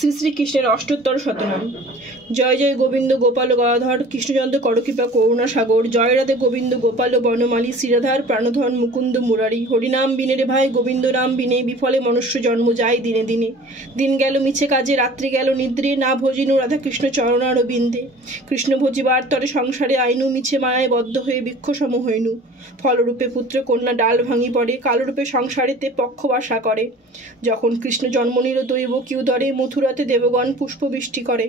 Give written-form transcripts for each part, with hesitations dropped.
শ্রী শ্রীকৃষ্ণের অষ্টোত্তর শতনাম। জয় জয় গোবিন্দ গোপাল গদাধর কৃষ্ণচন্দ্র করকৃপা করুণা সাগর। জয় রাধে গোবিন্দ গোপাল বনমালী শ্রীরাধার প্রাণধন মুকুন্দ মুরারি। হরিনাম বিনে রে ভাই গোবিন্দ নাম বিনে, বিফলে মনুষ্য জন্ম যায় দিনে দিনে। দিন গেল মিছে কাজে, রাত্রি গেল নিদ্রে, না ভজিনু রাধা কৃষ্ণ চরণারবিন্দে। কৃষ্ণ ভজিবার তরে সংসারে আইনু, মিছে মায়ায় বদ্ধ হয়ে বৃক্ষসম হইনু। ফলরূপে পুত্র কন্যা ডাল ভাঙি পড়ে, কালরূপে সংসারেতে পক্ষ বাসা করে। যখন কৃষ্ণ জন্ম নিল দৈবকী উদরে, মথুরাতে দেবগণ পুষ্পবৃষ্টি করে।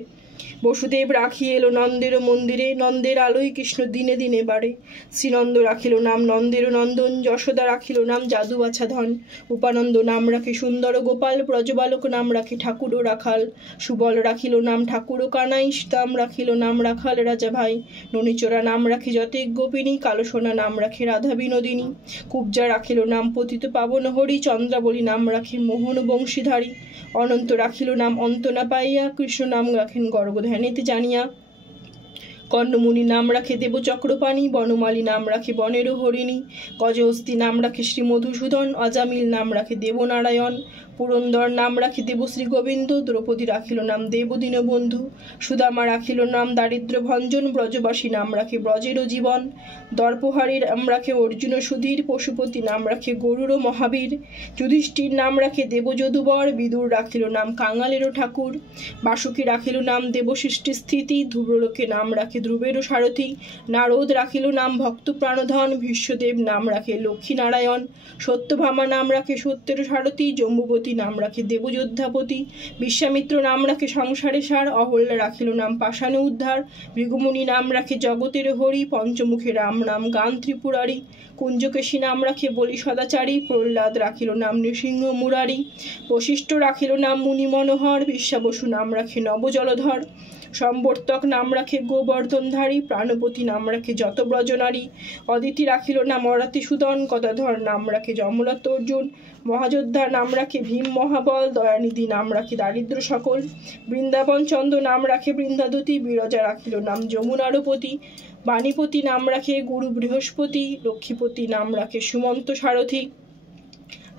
বসুদেব রাখি এলো নন্দের মন্দিরে, নন্দের আলোয় কৃষ্ণ দিনে দিনে বাড়ে। শ্রীনন্দ রাখিল নাম নন্দের নন্দন, যশোদা রাখিল নাম জাদু বাছা ধন। উপানন্দ নাম রাখে সুন্দর গোপাল, ব্রজবালক নাম রাখে ঠাকুর ও রাখাল। সুবল রাখিল নাম ঠাকুর ও কানাই, সীতাম রাখিল নাম রাখাল রাজা ভাই। ননীচোরা নাম রাখে যতেক গোপিনী, কালসোনা নাম রাখে রাধা বিনোদিনী। কুব্জা রাখিল নাম পতিত পাবন হরি, চন্দ্রাবলী নাম রাখে মোহন বংশীধারী। অনন্ত রাখিল নাম অন্ত না পাইয়া, কৃষ্ণ নাম রাখেন গর্ভধ্যানেতে জানিয়া। কর্ণমুনি নাম রাখে দেব চক্রপাণী, বনমালী নাম রাখে বনের হরিণী। গজহস্তি নাম রাখে শ্রী মধুসূদন, অজামিল নাম রাখে দেবনারায়ণ। পুরন্দর নাম রাখে দেবশ্রী গোবিন্দ, দ্রৌপদী রাখিল নাম দেবদীন বন্ধু। সুদামা রাখিল নাম দারিদ্র ভঞ্জন, ব্রজবাসী নাম রাখে ব্রজের জীবন। দর্পহারী নাম রাখে অর্জুন সুধীর, পশুপতি নাম রাখে গরুর মহাবীর। যুধিষ্ঠির নাম রাখে দেবযদুবর, বিদুর রাখিল নাম কাঙালেরও ঠাকুর। বাসুকী রাখিল নাম দেবসৃষ্টি স্থিতি, ধ্রুবলোকে নাম রাখে ধ্রুবেরও সারথি। নারদ রাখিল নাম ভক্ত প্রাণধন, ভীষ্মদেব নাম রাখে লক্ষ্মী নারায়ণ। সত্যভামা নাম রাখে সত্যের সারথি, জম্বুবতী নাম রাখে দেবযোদ্ধাপতি। বিশ্বামিত্র নাম রাখে সংসারে সার, অহল্যা রাখিল নাম পাষাণে উদ্ধার। ভৃগুমুনি নাম রাখে জগতের হরি, পঞ্চমুখে রাম নাম গান ত্রিপুরারি। কুঞ্জকেশী নাম রাখে বলি সদাচারী, প্রহ্লাদ রাখিল নাম নৃসিংহ মুরারি। বশিষ্ঠ রাখিল নাম মুনি মনোহর, বিশ্বাবসু নাম রাখে নবজলধর। সম্বর্তক নাম রাখে গোবর্ধনধারী, প্রাণপতি নাম রাখে যত ব্রজনারী। অদিতি রাখিল নাম অরাতিসূদন, গদাধর নাম রাখে যমরথ অর্জুন। মহাযোদ্ধা নাম রাখে ভীম মহাবল, দয়ানিধি নাম রাখে দারিদ্র সকল। বৃন্দাবন চন্দ্র নাম রাখে বৃন্দাদতী, বিরজা রাখিল নাম যমুনারপতি। বাণীপতি নাম রাখে গুরু বৃহস্পতি, লক্ষ্মীপতি নাম রাখে সুমন্ত সারথি।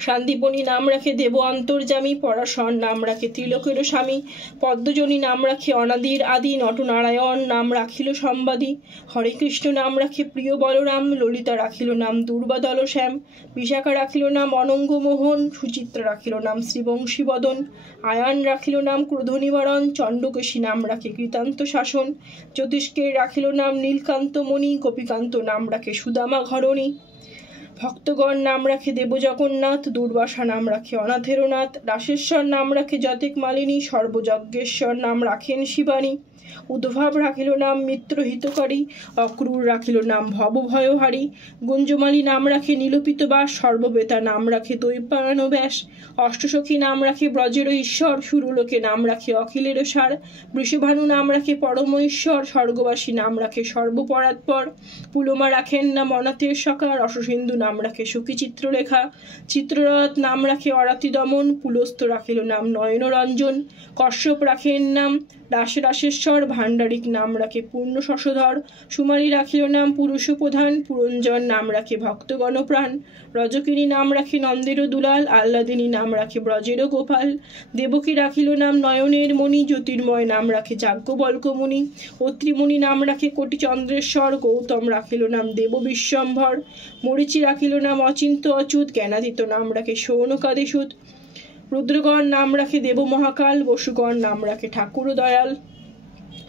শান্তিপণি নাম রাখে দেব অন্তর্যামী, পরাশর নাম রাখে ত্রিলোকের স্বামী। পদ্মজনী নাম রাখে অনাদির আদি, নটনারায়ণ নাম রাখিল সম্বাদী। হরে কৃষ্ণ নাম রাখে প্রিয় বলরাম, ললিতা রাখিল নাম দুর্বাদল শ্যাম। বিশাখা রাখিল নাম অনঙ্গ মোহন, সুচিত্রা রাখিল নাম শ্রীবংশী বদন। আয়ান রাখিল নাম ক্রোধ নিবারণ, চণ্ডকেশী নাম রাখে কৃতান্ত শাসন। জ্যোতিষ্কের রাখিল নাম নীলকান্ত মণি, গোপীকান্ত নাম রাখে সুদামা ঘরণী। ভক্তগণ নাম রাখে দেব জগন্নাথ, দুর্বাসা নাম রাখে অনাথেরও নাথ। রাশেশ্বর নাম রাখে যতেক মালিনী, সর্বযজ্ঞেশ্বর নাম রাখেন শিবানী। উদ্ভব রাখিল নাম মিত্র হিতকারী, অক্রূর রাখিল নাম ভবভয়হারী। গুঞ্জমালী নাম রাখে নীলপিত বাস, সর্ববেতা নাম রাখে দৈপায়ন ব্যাস। অষ্টসখী নাম রাখে ব্রজের ঈশ্বর, সুরলোকে নাম রাখে অখিলের সার। বৃষভানু নাম রাখে পরম ঈশ্বর, স্বর্গবাসী নাম রাখে সর্বপরাৎপর। পুলমা রাখেন নাম অনাথের সখা, রসসিন্ধু নাম রাখে সুখী চিত্রলেখা। চিত্ররথ নাম রাখে অরাতি দমন, পুলস্ত রাখিল নাম নয়নরঞ্জন। কশ্যপ রাখেন নাম রাশেশ্বর, ভাণ্ডারিক নাম রাখে পূর্ণ শশধর। সুমারি রাখিল নাম পুরুষ প্রধান, পুরঞ্জন নাম রাখে ভক্তগণ প্রাণ। রজকিনী নাম রাখে নন্দেরও দুলাল, আহ্লাদিনী নাম রাখে ব্রজেরও গোপাল। দেবকী রাখিল নাম নয়নের মণি, জ্যোতির্ময় নাম রাখে যাজ্ঞবল্ক্য মুনি। অত্রিমুনি নাম রাখে কোটি চন্দ্রেশ্বর, গৌতম রাখিল নাম দেব বিশ্বম্ভর। মরীচি রাখিল নাম অচিন্ত অচ্যুত, জ্ঞানাদিত্য নাম রাখে সৌনকাদিসুত। রুদ্রগণ নাম রাখে দেব মহাকাল, বসুগণ নাম রাখে ঠাকুর দয়াল।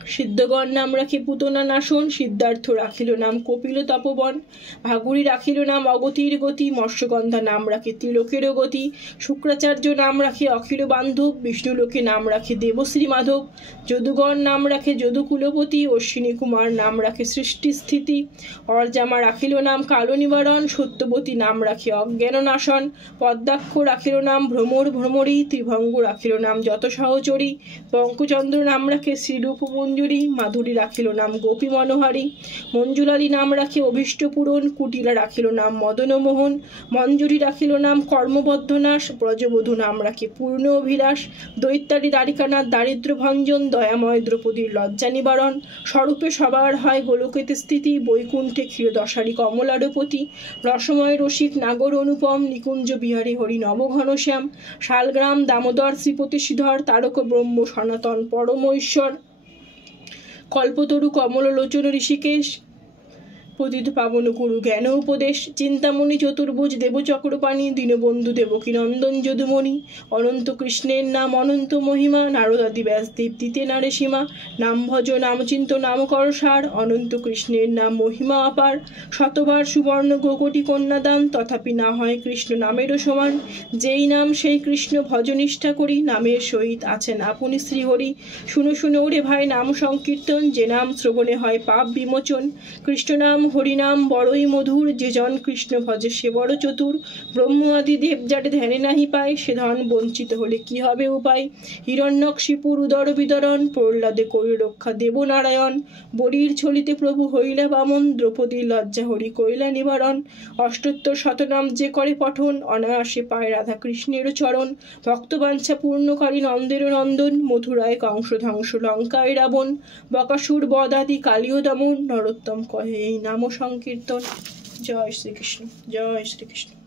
সিদ্ধগণ নাম রাখে পুতনা নাশন, সিদ্ধার্থ রাখিল নাম কপিল তপবন। ভাগুরী রাখিল নাম অগতির গতি, মৎস্যগন্ধা নাম রাখে ত্রিলোকেরও গতি। শুক্রাচার্য নাম রাখে অখিল বান্ধব, বিষ্ণুলোকে নাম রাখে দেবশ্রী মাধব। যদুগণ নাম রাখে যদুকুলপতি, অশ্বিনী কুমার নাম রাখে সৃষ্টি স্থিতি। অর্জামা রাখিল নাম কালো নিবারণ, সত্যবতী নাম রাখে অজ্ঞান নাশন। পদ্মাক্ষ রাখিল নাম ভ্রমর ভ্রমরী, ত্রিভঙ্গ রাখিল নাম যত সহচরী। পঙ্কচন্দ্র নাম রাখে শ্রীরূপ মঞ্জুরি, মাধুরী রাখিল নাম গোপী মনোহারী, মঞ্জুলালী নাম রাখে অভীষ্ট পূরণ, কুটিলা রাখিল নাম মদনমোহন, মঞ্জুরি রাখিল নাম কর্মবদ্ধ নাশ, ব্রজবধূ নাম রাখে পূর্ণ অভিলাষ, দৈত্যারী দ্বারিকানাথ দারিদ্র ভঞ্জন, দয়াময় দ্রৌপদীর লজ্জা নিবারণ, স্বরূপে সবার হয় গোলকেতে স্থিতি, বৈকুণ্ঠে ক্ষীরদশারী কমলারপতি, রসময় রসিক নাগর অনুপম, নিকুঞ্জ বিহারী হরি নবঘনশ্যাম, শালগ্রাম দামোদর শ্রীপতি শ্রীধর, তারক ব্রহ্ম সনাতন পরমৈশ্বর, কল্পতরু কমল লোচন ঋষিকেশ, পতিত পাবন গুরু জ্ঞান উপদেশ, চিন্তামণি চতুর্ভুজ দেবচক্রপাণি, দীনবন্ধু দেবকী নন্দন যদুমণি, অনন্ত কৃষ্ণের নাম অনন্ত মহিমা, নারদাদি ব্যাসদেব দিতে নারে সীমা, নাম ভজ নাম চিন্ত নাম কর সার, অনন্ত কৃষ্ণের নাম মহিমা অপার, শতবার সুবর্ণ গোকটি কন্যাদান, তথাপি না হয় কৃষ্ণ নামেরও সমান, যেই নাম সেই কৃষ্ণ ভজ নিষ্ঠা করি, নামের সহিত আছেন আপনি শ্রীহরি, শুনো শুনো ওরে ভাই নাম সংকীর্তন, যে নাম শ্রবণে হয় পাপ বিমোচন, কৃষ্ণ নাম হরিনাম বড়ই মধুর, যে জন কৃষ্ণ ভজে সে বড় চতুর, ব্রহ্ম আদি দেব যাতে ধ্যানে নাহি পায়, সে ধন বঞ্চিত হলে কি হবে উপায়, হিরণ্যকশিপুর উদর বিদরণ, প্রহ্লাদে করি রক্ষা দেবনারায়ণ, বলির ছলিতে প্রভু হইলা বামন, দ্রৌপদীর লজ্জা হরি কইলা নিবারণ, অষ্টোত্তর শতনাম যে করে পঠন, অনায়াসে পায় রাধা কৃষ্ণের চরণ, ভক্তবাঞ্ছা পূর্ণকারী নন্দের নন্দন, মথুরায় কংস ধ্বংস লঙ্কায় রাবণ, বকাসুর বদাদি কালীয় দমন, নরোত্তম কহে এই নাম সংকীর্তন। জয় শ্রীকৃষ্ণ, জয় শ্রীকৃষ্ণ।